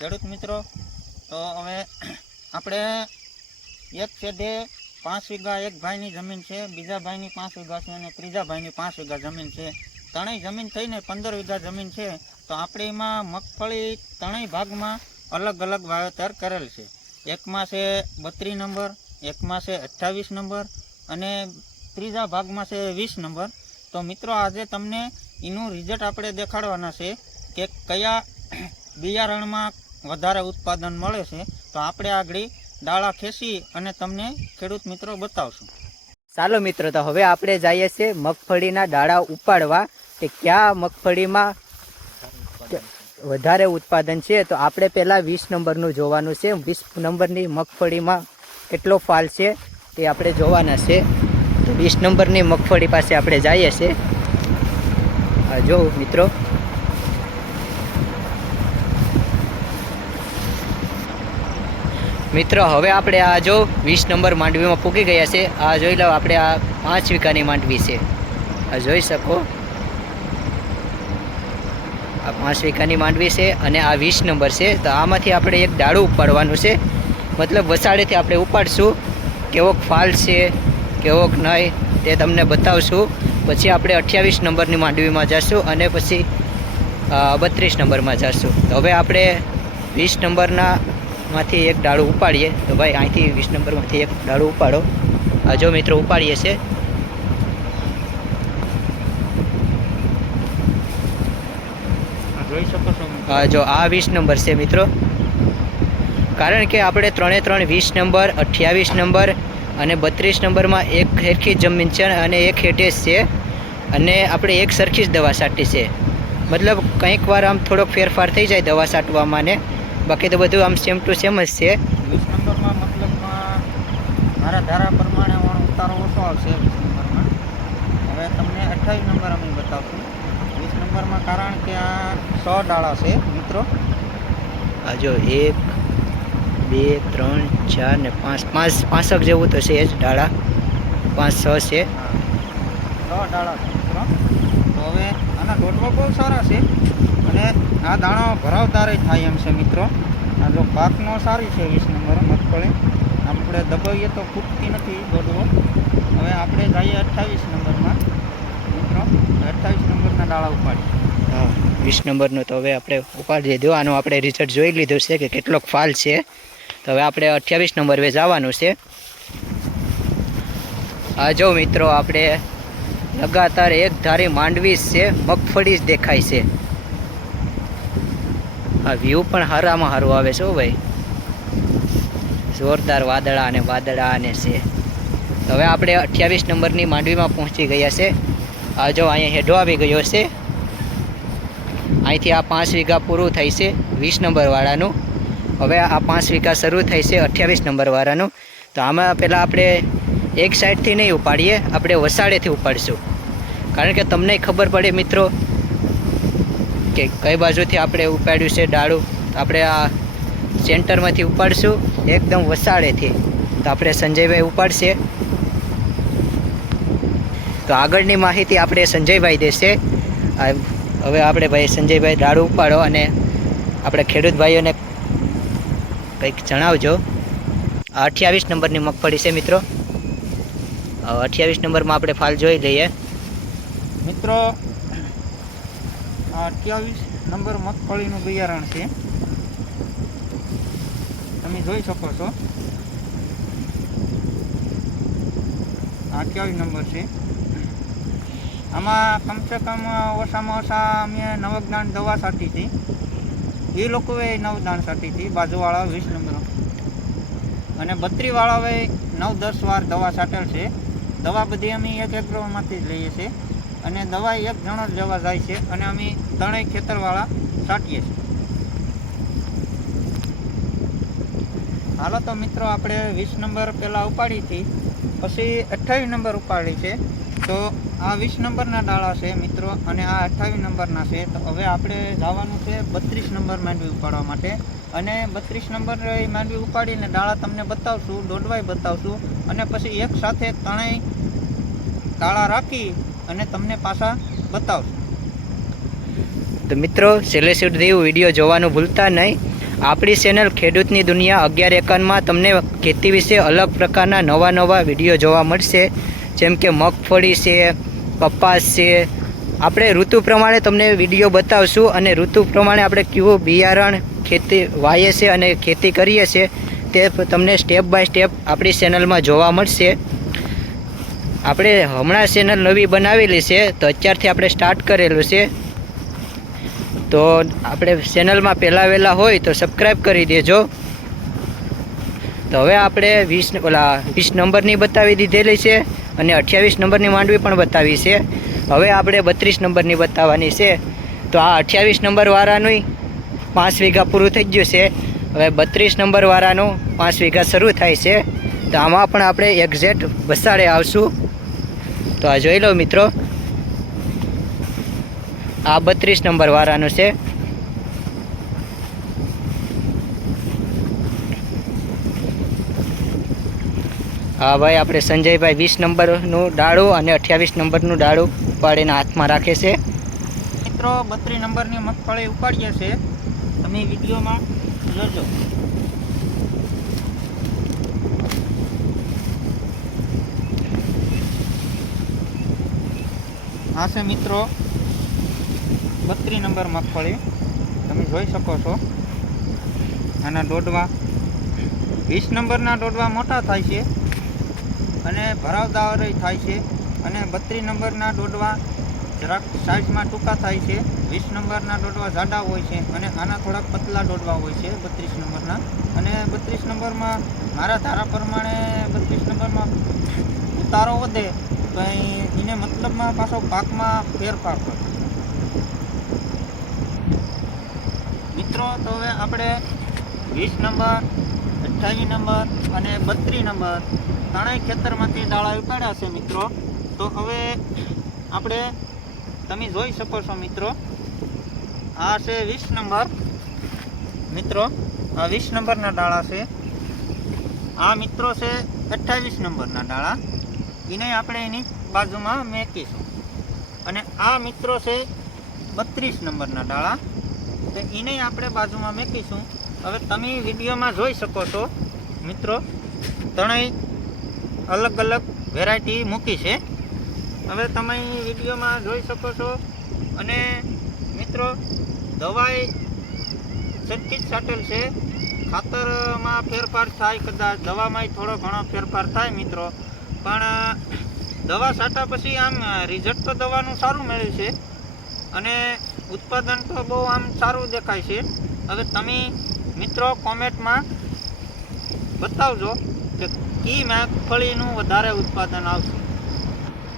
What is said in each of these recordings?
ખેડૂત મિત્રો, તો હવે આપણે એક છેડે પાંચ વીઘા એક ભાઈની જમીન છે, બીજા ભાઈની પાંચ વીઘા છે અને ત્રીજા ભાઈની પાંચ વીઘા જમીન છે. ત્રણેય જમીન થઈને પંદર વીઘા જમીન છે, તો આપણે એમાં મગફળી ત્રણેય ભાગમાં અલગ અલગ વાવેતર કરેલ છે. એકમાં છે બત્રીસ નંબર, એકમાં છે અઠ્ઠાવીસ નંબર અને ત્રીજા ભાગમાં છે વીસ નંબર. તો મિત્રો, આજે તમને એનું રિઝલ્ટ આપણે દેખાડવાના છે કે કયા બિયારણમાં વધારે ઉત્પાદન મળે છે, તો આપણે આગળ દાળા ખેંચી અને તમને ખેડૂત મિત્રો બતાવશું. ચાલો મિત્રો, તો હવે આપણે જઈએ છીએ મગફળીના દાળા ઉપાડવા કે ક્યાં મગફળીમાં વધારે ઉત્પાદન છે. તો આપણે પહેલાં વીસ નંબરનું જોવાનું છે. વીસ નંબરની મગફળીમાં કેટલો ફાલ છે તે આપણે જોવાના છે. તો વીસ નંબરની મગફળી પાસે આપણે જઈએ છીએ. જો મિત્રો મિત્રો, હવે આપણે આ જો વીસ નંબર માંડવીમાં પૂકી ગયા છે. આ જોઈ લો, આપણે આ પાંચ વીઘાની માંડવી છે. આ જોઈ શકો. આ પાંચ વીઘાની માંડવી છે અને આ વીસ નંબર છે. તો આમાંથી આપણે એક દાડું ઉપાડવાનું છે. મતલબ વસાડેથી આપણે ઉપાડશું. કેવોક ફાલ છે, કેવોક નહીં, તે તમને બતાવશું. પછી આપણે અઠ્યાવીસ નંબરની માંડવીમાં જઈશું અને પછી બત્રીસ નંબરમાં જઈશું તો હવે આપણે વીસ નંબરના માંથી એક ડાળું ઉપાડીએ. તો ભાઈ અહીંથી વીસ નંબરમાંથી એક ડાળું ઉપાડો. આ જો મિત્રો ઉપાડીએ છે. જોઈ શકો છો આ જો આ વીસ નંબર છે મિત્રો. કારણ કે આપણે ત્રણે ત્રણ વીસ નંબર અઠ્યાવીસ નંબર અને બત્રીસ નંબરમાં એક સરખી જમીન છે અને એક હેટેજ છે. અને આપણે એક સરખી જ દવા છાંટી છે. મતલબ કંઈક વાર આમ થોડોક ફેરફાર થઈ જાય દવા છાંટવામાં ને. બાકી તો બધું આમ સેમ ટુ સેમ જ છે. વીસ નંબરમાં મતલબમાં મારા ધારા પ્રમાણે ઉતારો ઓછો આવશે વીસ નંબરમાં હવે તમને અઠ્ઠાવીસ નંબર અમે બતાવશું. વીસ નંબરમાં કારણ કે આ સો ડાળા છે મિત્રો. આ જો એક બે ત્રણ ચાર ને પાંચ પાંચ પાંસઠ જેવું તો છે જ ડાળા. પાંચ છ છે. સો ડાળા છે મિત્રો. તો હવે આના ગોઠવા બહુ સારા છે. અને આ દાણો ભરાવદારે થાય એમ છે મિત્રો. આ જો પાકનો સારી છે વીસ નંબર મગફળી. આપણે દબાવીએ તો ફૂટતી નથી દોડવો હવે આપણે જઈએ અઠ્ઠાવીસ નંબરમાં. મિત્રો, અઠ્ઠાવીસ નંબરના ડાળા ઉપાડીએ. હા, વીસ નંબરનો તો હવે આપણે ઉપાડી દીધો આનો આપણે રિઝલ્ટ જોઈ લીધું છે કે કેટલોક ફાલ છે. તો હવે આપણે અઠ્યાવીસ નંબર વે જવાનું છે. આ જો મિત્રો, આપણે લગાતાર એક ધારી માંડવી છે, મગફળી જ દેખાય છે. આ વ્યૂ પણ હારામાં સારું આવે છે ભાઈ. જોરદાર વાદળા અને વાદળા અને છે. હવે આપણે અઠ્યાવીસ નંબરની માંડવીમાં પહોંચી ગયા છે. આ જો અહીંયા હેડો આવી ગયો છે. અહીંથી આ પાંચ વીઘા પૂરું થઈ છે, વીસ નંબરવાળાનું હવે આ પાંચ વીઘા શરૂ થઈ છે અઠ્યાવીસ નંબરવાળાનું તો આમાં પહેલાં આપણે એક સાઈડથી નહીં ઉપાડીએ, આપણે વસાડેથી ઉપાડીશું. કારણ કે તમને ખબર પડે મિત્રો કે કઈ બાજુથી આપણે ઉપાડ્યું છે ડાળું આપણે આ સેન્ટરમાંથી ઉપાડશું, એકદમ વસાડેથી તો આપણે સંજયભાઈ ઉપાડશે. તો આગળની માહિતી આપણે સંજયભાઈ દેશે. હવે આપણે ભાઈ સંજયભાઈ ડાળું ઉપાડો અને આપણે ખેડૂત ભાઈઓને કંઈક જણાવજો. આ અઠ્યાવીસ નંબરની મગફળી છે મિત્રો. અઠ્યાવીસ નંબરમાં આપણે ફાલ જોઈ લઈએ. મિત્રો અઠ્યાવીસ નંબર મગફળીનું બિયારણ છે. તમે જોઈ શકો છો. અઠ્યાવીસ નંબર છે. આમાં કમસે કમ ઓછામાં ઓછા અમે નવજ્ઞાન દવા છાંટી હતી. એ લોકોએ નવદાન સાટી હતી, બાજુવાળા વીસ નંબર. અને બત્રીવાળાઓએ નવ દસ વાર દવા છાંટેલ છે. દવા બધી અમે એક એગ્રોમાંથી જ લઈએ છીએ. અને દવા એક જણો જ લેવા જાય છે અને અમે ત્રણેય ખેતરવાળા છાંટીએ છીએ. હાલો તો મિત્રો, આપણે વીસ નંબર પહેલાં ઉપાડી હતી, પછી અઠ્ઠાવીસ નંબર ઉપાડી છે. તો આ વીસ નંબરના ડાળા છે મિત્રો, અને આ અઠ્ઠાવીસ નંબરના છે. તો હવે આપણે જવાનું છે બત્રીસ નંબર માંડવી ઉપાડવા માટે. અને બત્રીસ નંબર માંડવી ઉપાડીને ડાળા તમને બતાવશું, દોડવાય બતાવશું. અને પછી એક સાથે ત્રણેય ડાળા રાખી અને તમને પાછા બતાવશું. તો મિત્રો, છેલ્લે સુધી વીડિયો જોવાનું ભૂલતા નહીં. આપણી ચેનલ ખેડૂતની દુનિયા અગિયાર એકરમાં તમને ખેતી વિશે અલગ પ્રકારના નવા નવા વીડિયો જોવા મળશે. જેમ કે મગફળી છે, કપાસ છે. આપણે ઋતુ પ્રમાણે તમને વીડિયો બતાવશું અને ઋતુ પ્રમાણે આપણે કેવું બિયારણ ખેતી વાવીએ છીએ અને ખેતી કરીએ છીએ તે તમને સ્ટેપ બાય સ્ટેપ આપણી ચેનલમાં જોવા મળશે. આપણે હમણાં ચેનલ નવી બનાવેલી છે, તો અત્યારથી આપણે સ્ટાર્ટ કરેલું છે. તો આપણે ચેનલમાં પહેલાં વહેલા હોય તો સબસ્ક્રાઈબ કરી દેજો. તો હવે આપણે વીસ, ઓલા વીસ નંબરની બતાવી દીધેલી છે અને અઠ્યાવીસ નંબરની માંડવી પણ બતાવી છે. હવે આપણે બત્રીસ નંબરની બતાવવાની છે. તો આ અઠ્યાવીસ નંબરવાળાનું પાંચ વીઘા પૂરું થઈ ગયું છે. હવે બત્રીસ નંબરવાળાનું પાંચ વીઘા શરૂ થાય છે. તો આમાં પણ આપણે એક્ઝેક્ટ વસાડે આવશું. તો આ જોઈ લો મિત્રો. આ બત્રીસ નંબર વાળાનું છે. હા ભાઈ, આપણે સંજયભાઈ વીસ નંબરનું ડાળું અને અઠ્યાવીસ નંબરનું ડાળું ઉપાડીને હાથમાં રાખે છે. મિત્રો, બત્રીસ નંબરની મગફળી ઉપાડીએ છે તમે વિડીયોમાં જોજો. આ છે મિત્રો. બત્રીસ નંબર મગફળી. તમે જોઈ શકો છો. આના દોડવા. વીસ નંબરના દોડવા મોટા થાય છે. અને ભરાવદાર થાય છે. અને બત્રીસ નંબરના દોડવા જરાક સાઇઝમાં ટૂંકા થાય છે. વીસ નંબરના દોડવા જાડા હોય છે અને આના થોડાક પતલા દોડવા હોય છે બત્રીસ નંબરના. અને બત્રીસ નંબરમાં મારા ધારા પ્રમાણે બત્રીસ નંબરમાં ઉતારો વધે, તો એને મતલબમાં પાછો પાકમાં ફેરફાર કરે. મિત્રો, તો હવે આપણે વીસ નંબર અઠ્ઠાવીસ નંબર અને બત્રીસ નંબર ત્રણેય ખેતરમાંથી દાળા ઉપાડ્યા છે મિત્રો. તો હવે આપણે, તમે જોઈ શકો છો મિત્રો, આ છે વીસ નંબર. મિત્રો, આ વીસ નંબરના ડાળા છે. આ મિત્રો છે અઠ્ઠાવીસ નંબરના ડાળા. એને આપણે એની બાજુમાં મેકીશું. અને આ મિત્રો છે બત્રીસ નંબરના ડાળા. તો એને આપણે બાજુમાં મેકીશું. હવે તમે વિડીયોમાં જોઈ શકો છો, મિત્રો, ત્રણેય અલગ અલગ વેરાયટી મૂકી છે. હવે તમે વિડીયોમાં જોઈ શકો છો. અને મિત્રો, દવાઈ સરખી જ સાટેલ છે. ખાતરમાં ફેરફાર થાય કદાચ, દવામાં થોડો ઘણો ફેરફાર થાય, મિત્રો. પણ દવા છાંટા પછી આમ રિઝલ્ટ તો દવાનું સારું મળ્યું છે. અને ઉત્પાદન તો બહુ આમ સારું દેખાય છે. હવે તમે, મિત્રો, કોમેન્ટમાં બતાવજો કે કી મગફળીનું વધારે ઉત્પાદન આવશે.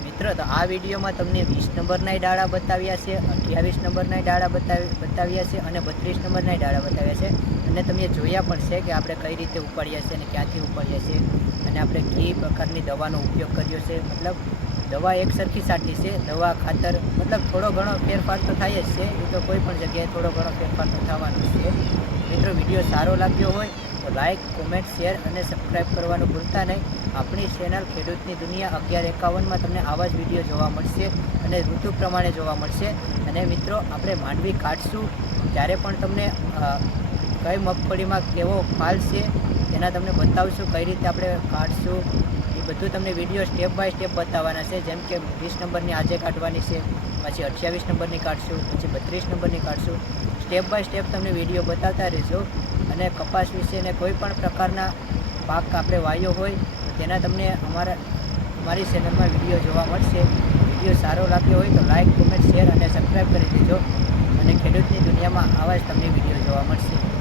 મિત્રો, તો આ વિડીયોમાં તમને વીસ નંબરના ડાળા બતાવ્યા છે, અઠ્યાવીસ નંબરના ડાળા બતાવી, બતાવ્યા છે અને બત્રીસ નંબરના ડાળા બતાવ્યા છે. અને તમે જોયા પણ છે કે આપણે કઈ રીતે ઉપાડીએ છીએ અને ક્યાંથી ઉપાડીએ છીએ. અને આપણે કઈ પ્રકારની દવાનો ઉપયોગ કર્યો છે. મતલબ દવા એક સરખી સાટી છે. દવા ખાતર મતલબ થોડો ઘણો ફેરફાર તો થાય જ છે. એ તો કોઈ પણ જગ્યાએ થોડો ઘણો ફેરફાર તો થવાનો છે. મિત્રો, વીડિયો સારો લાગ્યો હોય તો લાઇક કોમેન્ટ શેર અને સબસ્ક્રાઈબ કરવાનું ભૂલતા નહીં. આપણી ચેનલ ખેડૂતની દુનિયા અગિયાર એકાવનમાં તમને આવા જ વીડિયો જોવા મળશે અને ઋતુ પ્રમાણે જોવા મળશે. અને મિત્રો, આપણે માંડવી કાઢશું. ત્યારે પણ તમને કઈ મગફળીમાં કેવો ફાલ છે તેના તમને બતાવશું, કઈ રીતે આપણે કાઢશું, એ બધું તમને વીડિયો સ્ટેપ બાય સ્ટેપ બતાવવાના છે, જેમ કે વીસ નંબરની આજે કાઢવાની છે, પછી અઠ્યાવીસ નંબરની કાઢશું, પછી બત્રીસ નંબરની કાઢશું. સ્ટેપ બાય સ્ટેપ તમને વીડિયો બતાવતા રહેજો અને કપાસ વિશેને કોઈ પણ પ્રકારના પાક આપણે વાવ્યો હોય, તેના તમને અમારા, અમારી ચેનલમાં વીડિયો જોવા મળશે. વીડિયો સારો લાગ્યો હોય તો લાઇક કોમેન્ટ, શેર અને સબસ્ક્રાઈબ કરી દેજો અને ખેડૂતની દુનિયામાં આવા જ તમને વીડિયો જોવા મળશે.